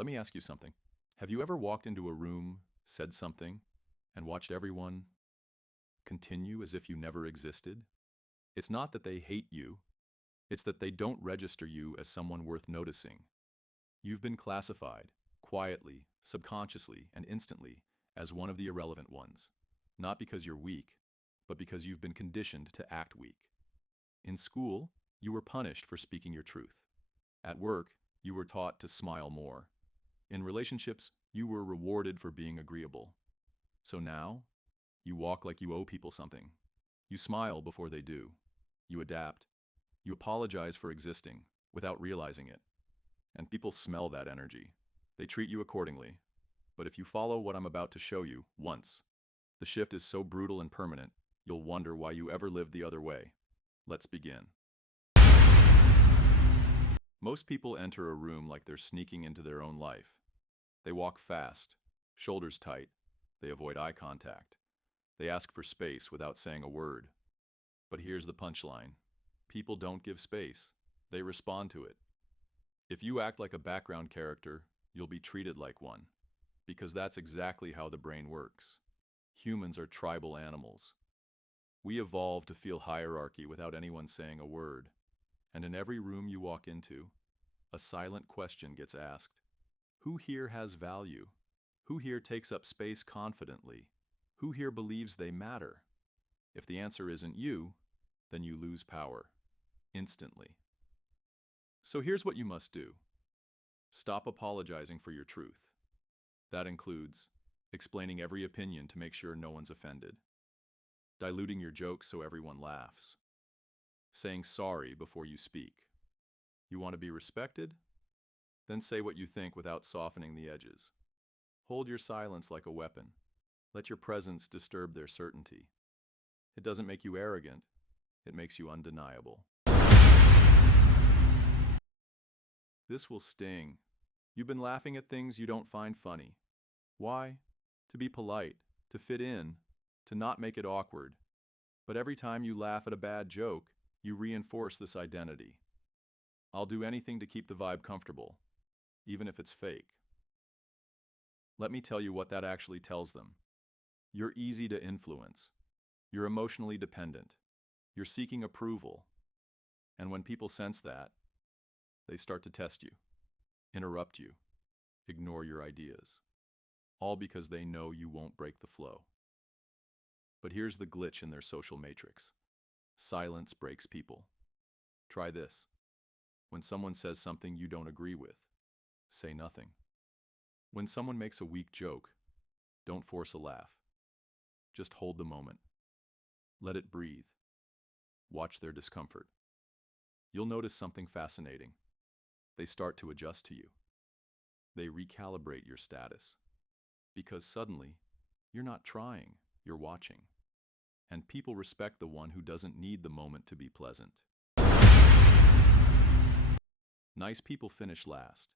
Let me ask you something. Have you ever walked into a room, said something, and watched everyone continue as if you never existed? It's not that they hate you, it's that they don't register you as someone worth noticing. You've been classified, quietly, subconsciously, and instantly, as one of the irrelevant ones. Not because you're weak, but because you've been conditioned to act weak. In school, you were punished for speaking your truth. At work, you were taught to smile more. In relationships, you were rewarded for being agreeable. So now, you walk like you owe people something. You smile before they do. You adapt. You apologize for existing without realizing it. And people smell that energy. They treat you accordingly. But if you follow what I'm about to show you once, the shift is so brutal and permanent, you'll wonder why you ever lived the other way. Let's begin. Most people enter a room like they're sneaking into their own life. They walk fast, shoulders tight. They avoid eye contact. They ask for space without saying a word. But here's the punchline. People don't give space. They respond to it. If you act like a background character, you'll be treated like one. Because that's exactly how the brain works. Humans are tribal animals. We evolved to feel hierarchy without anyone saying a word. And in every room you walk into, a silent question gets asked. Who here has value? Who here takes up space confidently? Who here believes they matter? If the answer isn't you, then you lose power. Instantly. So here's what you must do. Stop apologizing for your truth. That includes explaining every opinion to make sure no one's offended, diluting your jokes so everyone laughs, saying sorry before you speak. You want to be respected? Then say what you think without softening the edges. Hold your silence like a weapon. Let your presence disturb their certainty. It doesn't make you arrogant. It makes you undeniable. This will sting. You've been laughing at things you don't find funny. Why? To be polite, to fit in, to not make it awkward. But every time you laugh at a bad joke, you reinforce this identity. I'll do anything to keep the vibe comfortable, even if it's fake. Let me tell you what that actually tells them. You're easy to influence. You're emotionally dependent. You're seeking approval. And when people sense that, they start to test you, interrupt you, ignore your ideas. All because they know you won't break the flow. But here's the glitch in their social matrix. Silence breaks people. Try this. When someone says something you don't agree with, say nothing. When someone makes a weak joke, don't force a laugh. Just hold the moment. Let it breathe. Watch their discomfort. You'll notice something fascinating. They start to adjust to you. They recalibrate your status. Because suddenly, you're not trying, you're watching. And people respect the one who doesn't need the moment to be pleasant. Nice people finish last.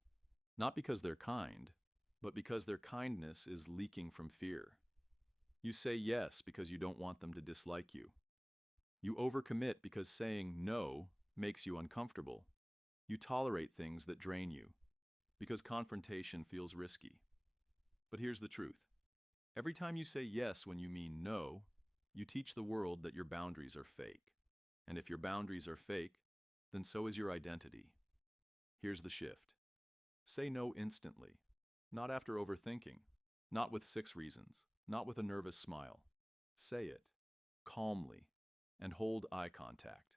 Not because they're kind, but because their kindness is leaking from fear. You say yes because you don't want them to dislike you. You overcommit because saying no makes you uncomfortable. You tolerate things that drain you because confrontation feels risky. But here's the truth. Every time you say yes when you mean no, you teach the world that your boundaries are fake. And if your boundaries are fake, then so is your identity. Here's the shift. Say no instantly, not after overthinking, not with 6 reasons, not with a nervous smile. Say it, calmly, and hold eye contact.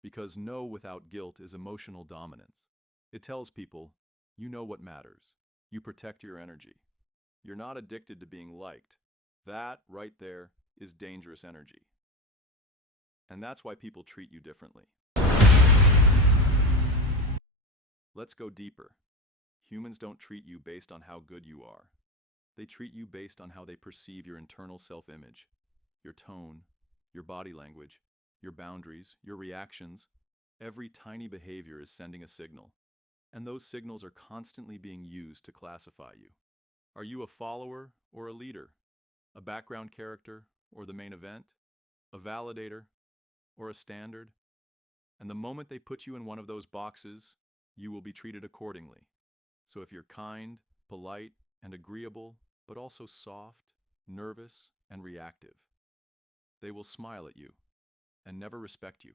Because no without guilt is emotional dominance. It tells people, you know what matters. You protect your energy. You're not addicted to being liked. That, right there, is dangerous energy. And that's why people treat you differently. Let's go deeper. Humans don't treat you based on how good you are. They treat you based on how they perceive your internal self-image, your tone, your body language, your boundaries, your reactions. Every tiny behavior is sending a signal, and those signals are constantly being used to classify you. Are you a follower or a leader? A background character or the main event? A validator or a standard? And the moment they put you in one of those boxes, you will be treated accordingly. So if you're kind, polite, and agreeable, but also soft, nervous, and reactive, they will smile at you and never respect you.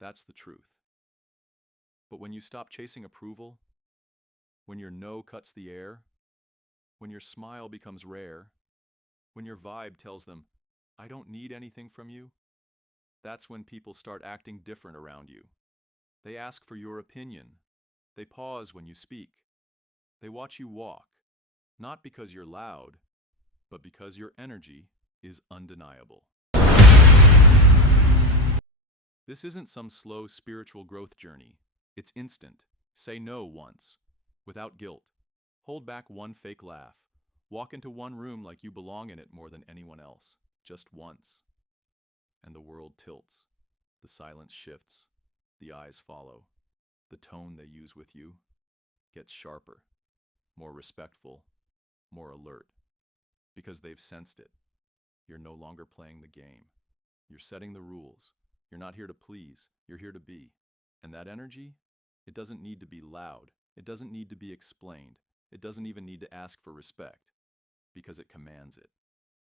That's the truth. But when you stop chasing approval, when your no cuts the air, when your smile becomes rare, when your vibe tells them, I don't need anything from you, that's when people start acting different around you. They ask for your opinion. They pause when you speak. They watch you walk, not because you're loud, but because your energy is undeniable. This isn't some slow spiritual growth journey. It's instant. Say no once, without guilt. Hold back one fake laugh. Walk into one room like you belong in it more than anyone else, just once. And the world tilts. The silence shifts. The eyes follow. The tone they use with you gets sharper, more respectful, more alert. Because they've sensed it. You're no longer playing the game. You're setting the rules. You're not here to please. You're here to be. And that energy, it doesn't need to be loud. It doesn't need to be explained. It doesn't even need to ask for respect, because it commands it.